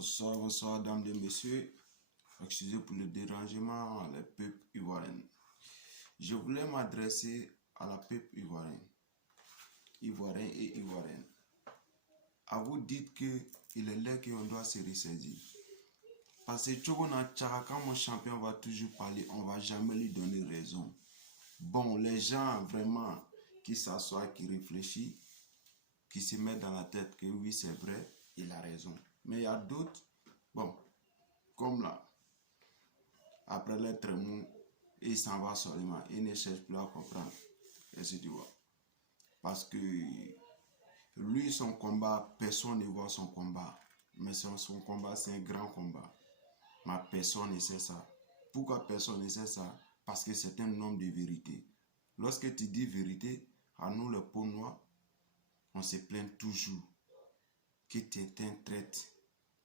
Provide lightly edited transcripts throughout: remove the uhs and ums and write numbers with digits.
Bonsoir, bonsoir, dames et messieurs. Excusez pour le dérangement, les peuples ivoiriens. Je voulais m'adresser à la peuple ivoirienne, ivoirien et ivoirienne. À vous dites qu'il est là qu'on doit se ressaisir. Parce que quand mon champion va toujours parler, on ne va jamais lui donner raison. Bon, les gens vraiment qui s'assoient, qui réfléchissent, qui se mettent dans la tête que oui, c'est vrai, il a raison. Mais il y a d'autres, bon, comme là, après l'être mou, il s'en va seulement, il ne cherche plus à comprendre. Et c'est tu vois. Parce que lui, son combat, personne ne voit son combat. Mais son combat, c'est un grand combat. Mais personne ne sait ça. Pourquoi personne ne sait ça? Parce que c'est un homme de vérité. Lorsque tu dis vérité, à nous, le peau noir, on se plaint toujours que tu es un traître.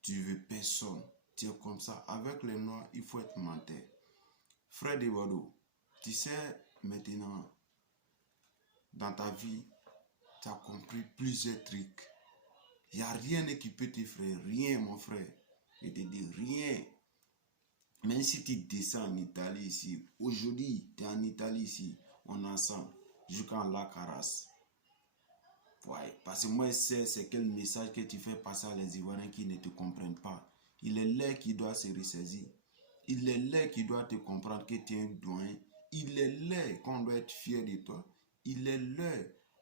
Tu veux personne. Tu es comme ça. Avec les noirs, il faut être menteur. Frère de Wado, tu sais maintenant, dans ta vie, tu as compris plusieurs trucs. Il n'y a rien qui peut te faire. Rien, mon frère. Je te dis rien. Même si tu descends en Italie ici, aujourd'hui, tu es en Italie ici, on est ensemble, jusqu'en La Caras. Ouais, parce que moi, je sais c'est quel message que tu fais passer à les Ivoiriens qui ne te comprennent pas. Il est là qui doit se ressaisir. Il est là qui doit te comprendre que tu es un doyen. Il est là qu'on doit être fier de toi. Il est là,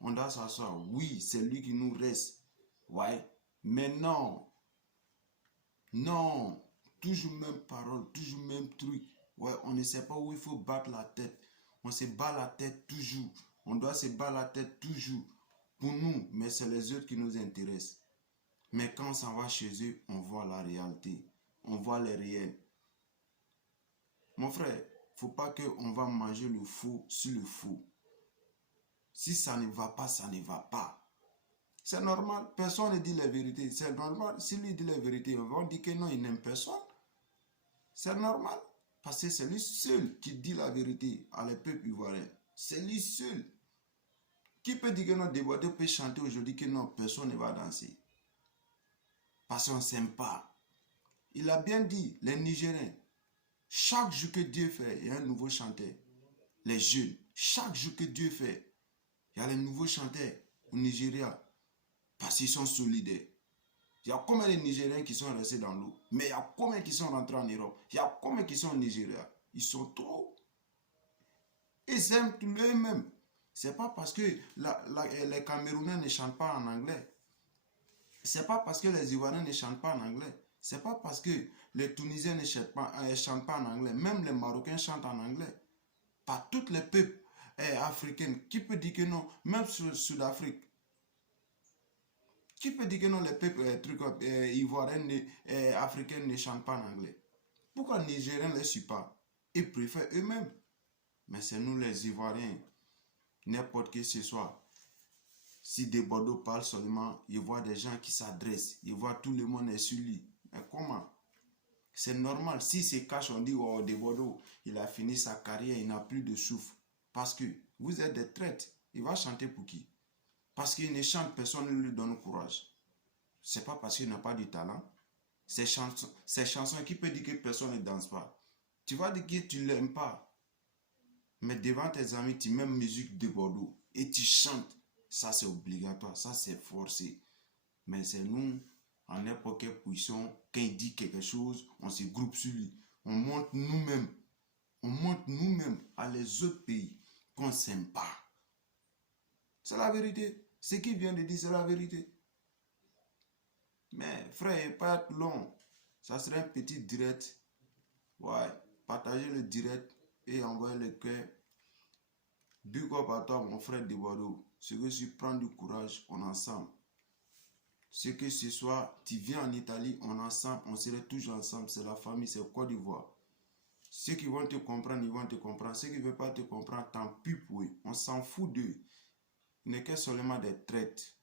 on doit s'asseoir. Oui, c'est lui qui nous reste. Ouais, mais non. Non. Toujours même parole, toujours même truc. Ouais, on ne sait pas où il faut battre la tête. On se bat la tête toujours. On doit se battre la tête toujours. Pour nous, mais c'est les autres qui nous intéressent. Mais quand on s'en va chez eux, on voit la réalité. On voit les réels. Mon frère, il ne faut pas qu'on va manger le faux sur le faux. Si ça ne va pas, ça ne va pas. C'est normal. Personne ne dit la vérité. C'est normal. Si lui dit la vérité, on va dire que non, il n'aime personne. C'est normal. Parce que c'est lui seul qui dit la vérité à les peuples ivoiriens. C'est lui seul. Qui peut dire que non, Débordé peut chanter aujourd'hui que non, personne ne va danser. Parce qu'on ne s'aime pas. Il a bien dit, les Nigériens, chaque jour que Dieu fait, il y a un nouveau chanteur. Les jeunes, chaque jour que Dieu fait, il y a les nouveaux chanteurs au Nigeria. Parce qu'ils sont solidaires. Il y a combien de Nigériens qui sont restés dans l'eau? Mais il y a combien qui sont rentrés en Europe? Il y a combien qui sont au Nigeria? Ils sont trop. Ils aiment tout eux-mêmes. C'est pas parce que les Camerounais ne chantent pas en anglais. C'est pas parce que les Ivoiriens ne chantent pas en anglais. C'est pas parce que les Tunisiens ne chantent pas en anglais. Même les Marocains chantent en anglais. Pas tous les peuples africains. Qui peut dire que non? Même sur Sud-Afrique. Qui peut dire que non, les peuples ivoiriens, africains ne chantent pas en anglais? Pourquoi les Nigériens ne les suivent pas? Ils préfèrent eux-mêmes. Mais c'est nous les Ivoiriens. N'importe qui ce soit. Si des Bordeaux parlent seulement, ils voient des gens qui s'adressent. Ils voient tout le monde est sur lui. Mais comment? C'est normal. S'il se cache, on dit, oh, des Bordeaux, il a fini sa carrière, il n'a plus de souffle. Parce que vous êtes des traîtres. Il va chanter pour qui? Parce qu'il ne chante, personne ne lui donne courage. C'est pas parce qu'il n'a pas de talent. Ces chansons qui peut dire que personne ne danse pas. Tu vas dire que tu ne l'aimes pas. Mais devant tes amis, tu mets musique de Bordeaux et tu chantes. Ça, c'est obligatoire. Ça, c'est forcé. Mais c'est nous, en n'importe quelle position, quand il dit quelque chose, on se groupe sur lui. On montre nous-mêmes. On montre nous-mêmes à les autres pays qu'on ne s'aime pas. C'est la vérité. Ce qu'il vient de dire, c'est la vérité. Mais frère, il n'est pas long. Ça serait un petit direct. Ouais, partagez le direct et envoyez le cœur. Big up à toi, mon frère de Bordeaux. Ce que tu prends du courage, on est ensemble. Ce que ce soir, tu viens en Italie, on est ensemble, on serait toujours ensemble. C'est la famille, c'est Côte d'Ivoire. Ceux qui vont te comprendre, ils vont te comprendre. Ceux qui ne veulent pas te comprendre, tant pis pour eux. On s'en fout d'eux. Ils n'est que seulement des traites.